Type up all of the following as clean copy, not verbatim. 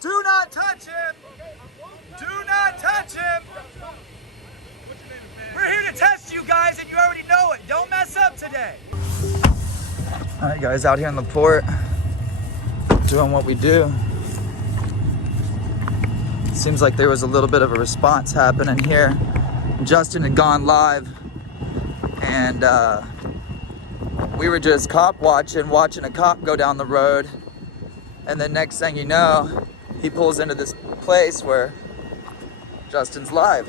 Do not touch him! Do not touch him! We're here to test you guys and you already know it. Don't mess up today. All right, guys, out here in the port, doing what we do. Seems like there was a little bit of a response happening here. Justin had gone live and we were just cop watching a cop go down the road. And then next thing you know, he pulls into this place where Justin's live.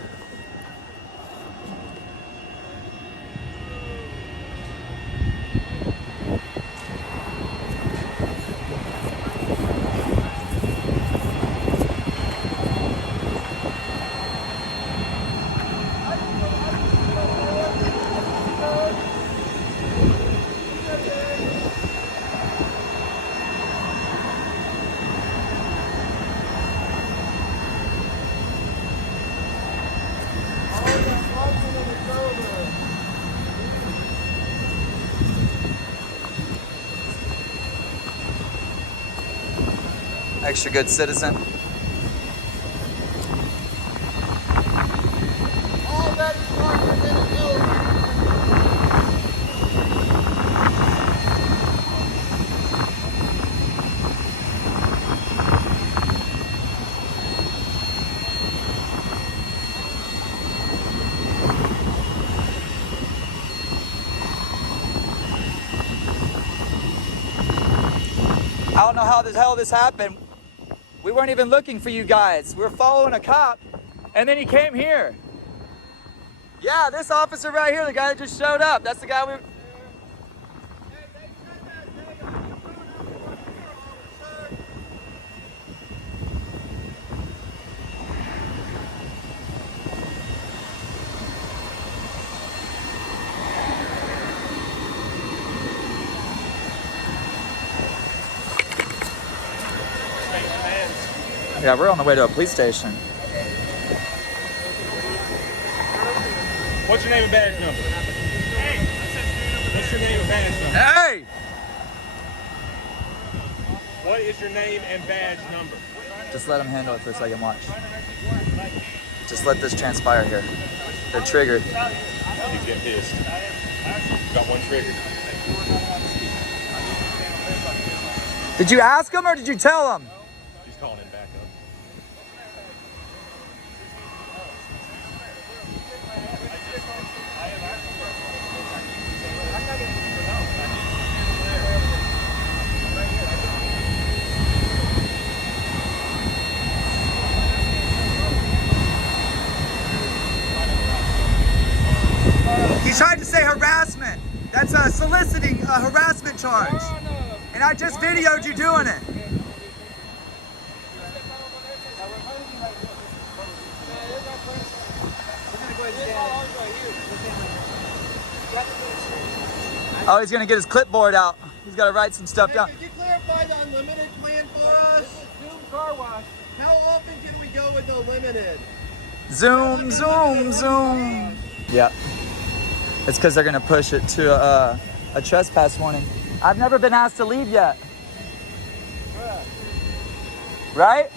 Extra good citizen. All that is larger than a building. I don't know how the hell this happened. We weren't even looking for you guys. We were following a cop, and then he came here. Yeah, this officer right here, the guy that just showed up. That's the guy we... Yeah, we're on the way to a police station. What's your name and badge number? Hey! What's your name and badge number? Hey! What is your name and badge number? Just let him handle it for a second, watch. Just let this transpire here. They're triggered. You get pissed. Got one trigger. Did you ask him or did you tell him? He's calling him back up. He tried to say harassment. That's a soliciting a harassment charge. And I just videoed you doing it. Oh, he's gonna get his clipboard out. He's gotta write some stuff down. Could you clarify the unlimited plan for us? Zoom car wash. How often can we go with the limited? Zoom, zoom, zoom. Yep. It's because they're gonna push it to a trespass warning. I've never been asked to leave yet. Right?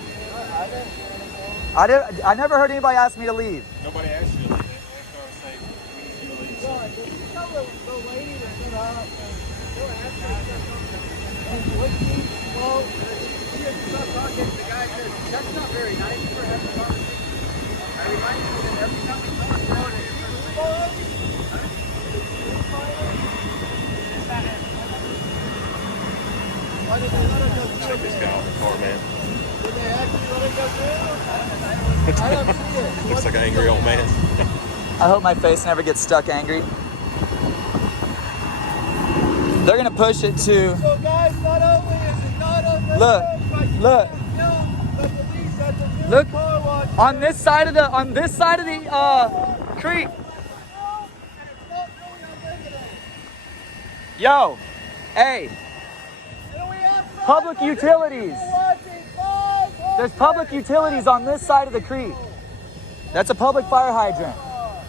I never heard anybody ask me to leave. Nobody asked you to leave. Tell the lady to shut up. Well, you have to stop talking. The guy said, that's not very nice. We're having a conversation. I remind you that every time we talk about it, why did they let her go through? Check this guy off the car, man. Did they actually let her go through? I don't see it. Looks like an angry old man. I hope my face never gets stuck angry. They're gonna push it to. So guys, not only is it not on the Look, look. the police at the Look car wash. on this side of the creek. Yo, hey, public utilities. There's public utilities on this side of the creek. That's a public fire hydrant.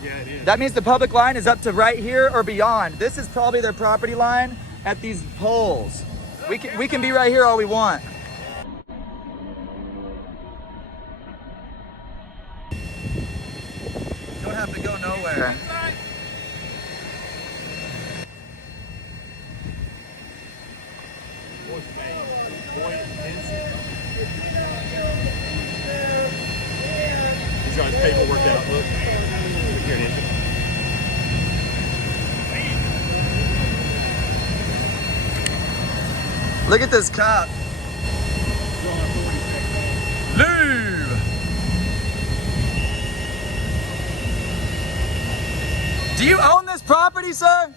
Yeah, it is. That means the public line is up to right here or beyond. This is probably their property line at these poles. We can be right here all we want. to go nowhere. He's got his paperwork out. Look. Here it is. Look at this cop. Leave! Do you own this property, sir?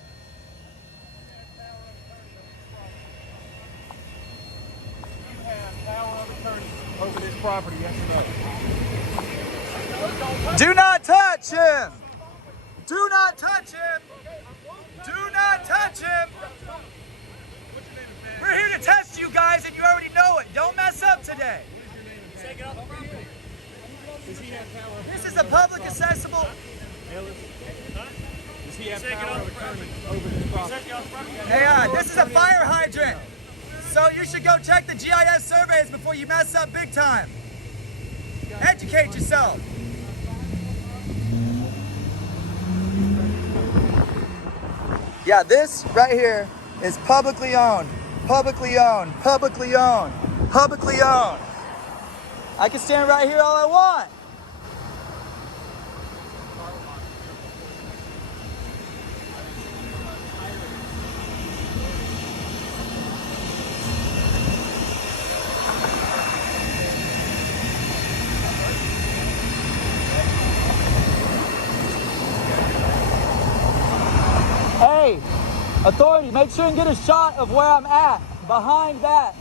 You have power of attorney over this property, yes or no? Do not touch him! Do not touch him! Do not touch him! We're here to test you guys and you already know it. Don't mess up today. Take it off the property. Does he have power? This is a public accessible. Ellis? Does he have power of attorney over this property? Hey, this is a fire hydrant. So you should go check the GIS surveys before you mess up big time. Educate yourself. Yeah, this right here is publicly owned. Publicly owned. Publicly owned. Publicly owned. I can stand right here all I want. Hey, authority, make sure and get a shot of where I'm at, behind that.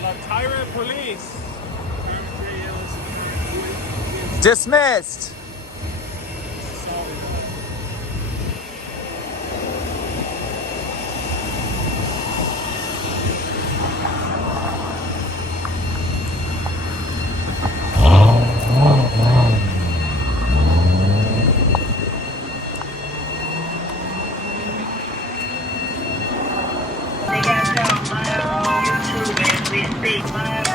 La Tyrant Police. Dismissed. They got y'all live on YouTube as we speak. Live